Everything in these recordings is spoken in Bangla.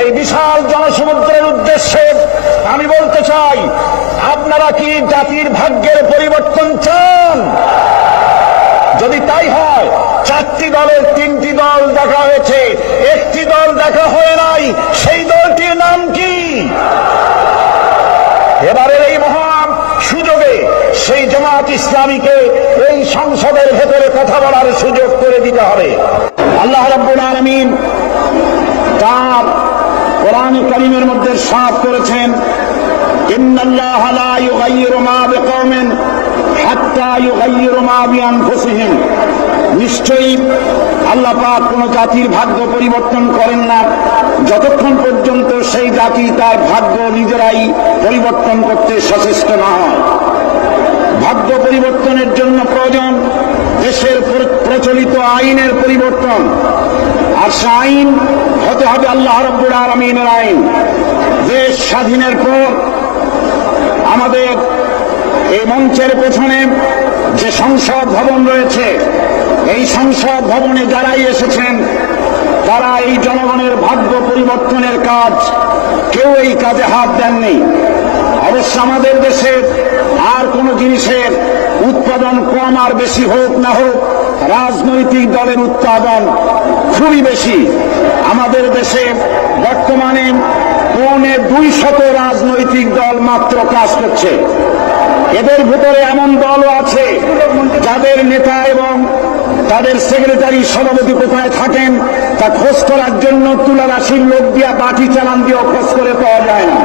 এই বিশাল জনসমুদ্রের উদ্দেশ্যে আমি বলতে চাই, আপনারা কি জাতির ভাগ্যের পরিবর্তন চান? যদি তাই হয়, 4টি দলের 3টি দল দেখা হয়েছে, একটি দল দেখা হয় নাই, সেই দলটির নাম কি? এবারের এই মহান সুযোগে সেই জামাত ইসলামীকে এই সংসদের ভেতরে কথা বলার সুযোগ করে দিতে হবে। আল্লাহ রাব্বুল আলামিন তার কোরআনে কারীমের মধ্যে ইরশাদ করেছেন, ইন্নাল্লাহা লা ইউগাইয়িরু মা বিকওমিন হাত্তা ইউগাইয়িরু মা বিআনফুসিহিম। নিশ্চয়ই আল্লাহ পাক কোন জাতির ভাগ্য পরিবর্তন করেন না যতক্ষণ পর্যন্ত সেই জাতি তার ভাগ্য নিজেরাই পরিবর্তন করতে সচেষ্ট না হয়। ভাগ্য পরিবর্তনের জন্য প্রয়োজন দেশের প্রচলিত আইনের পরিবর্তন, আর সে আইন হতে হবে আল্লাহ রাব্বুল আলামিনের আইন। দেশ স্বাধীনের পর আমাদের এই মঞ্চের পেছনে যে সংসদ ভবন রয়েছে, এই সংসদ ভবনে যারাই এসেছেন তারা এই জনগণের ভাগ্য পরিবর্তনের কাজ, কেউ এই কাজে হাত দেননি। অবশ্য আমাদের দেশে আর কোন জিনিসের উৎপাদন কম আর বেশি হোক না হোক, রাজনৈতিক দলের উৎপাদন খুবই বেশি। আমাদের দেশে বর্তমানে 250 রাজনৈতিক দল মাত্র কাজ করছে। এদের ভিতরে এমন দলও আছে যাদের নেতা এবং তাদের সেক্রেটারি সভাপতি কোথায় থাকেন তা খোঁজ করার জন্য তুলা রাশির লোক দিয়া বাটি চালান দিয়েও খোঁজ করে পাওয়া যায় না।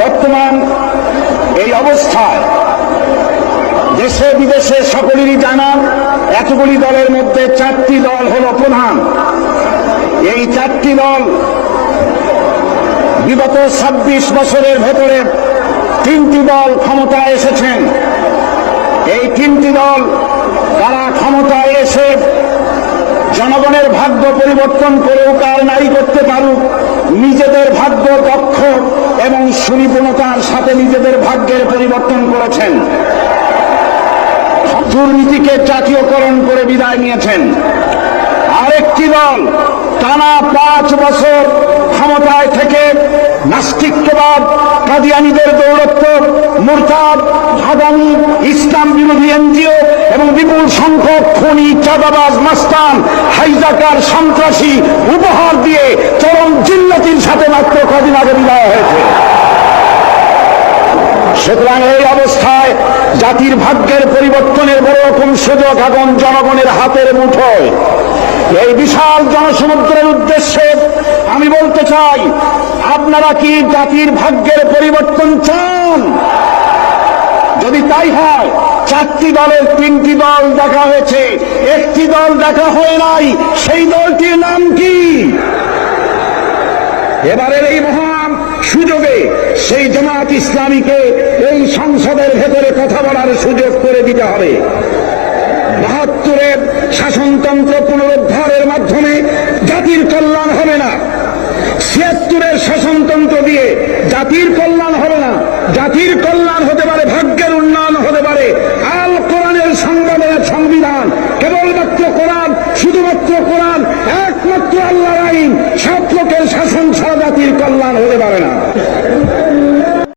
বর্তমান এই অবস্থায় দেশে বিদেশে সকলেরই জানা, এতগুলি দলের মধ্যে 4টি দল হল প্রধান। এই 4টি দল বিগত 26 বছরের ভেতরে 3টি দল ক্ষমতায় এসেছেন। এই 3টি দল তারা ক্ষমতায় এসে জনগণের ভাগ্য পরিবর্তন করেও কার নারী করতে পারুক, নিজেদের ভাগ্য দক্ষ এবং সুনিপুণতার সাথে নিজেদের ভাগ্যের পরিবর্তন করেছেন। দুর্নীতিকে জাতীয়করণ করে বিদায় নিয়েছেন। আরেকটি দল টানা 5 বছর ক্ষমতায় থেকে নাস্তিকবাদ, কাদিয়ানীদের দৌরত্ব, মুরতাদ, ভাদানি, ইসলাম বিরোধী এনজিও এবং বিপুল সংখ্যক খুনি, চাঁদাবাজ, মাস্তান, হাইজাকার, সন্ত্রাসী উপহার দিয়ে চরম জিল্লাতির সাথে মাত্র কদিন আগে বিদায় হয়েছে। সুতরাং এই অবস্থায় জাতির ভাগ্যের পরিবর্তনের বড় রকম সুযোগ এখন জনগণের হাতের মুঠোয়। এই বিশাল জনসমুদ্রের উদ্দেশ্যে আমি বলতে চাই, আপনারা কি জাতির ভাগ্যের পরিবর্তন চান? যদি তাই হয়, 4টি দলের 3টি দল দেখা হয়েছে, একটি দল দেখা হয় নাই, সেই দলটির নাম কি? এবারের এই মহান সুযোগে সেই জামাত ইসলামীকে এই সংসদের ভেতরে কথা বলার সুযোগ করে দিতে হবে। 72-এর শাসনতন্ত্র পুনরুদ্ধারের মাধ্যমে জাতির কল্যাণ হবে না। 76-এর শাসনতন্ত্র দিয়ে জাতির কল্যাণ হবে না। জাতির কল্যাণ হতে পারে ভাগ্যের উন্নয়ন।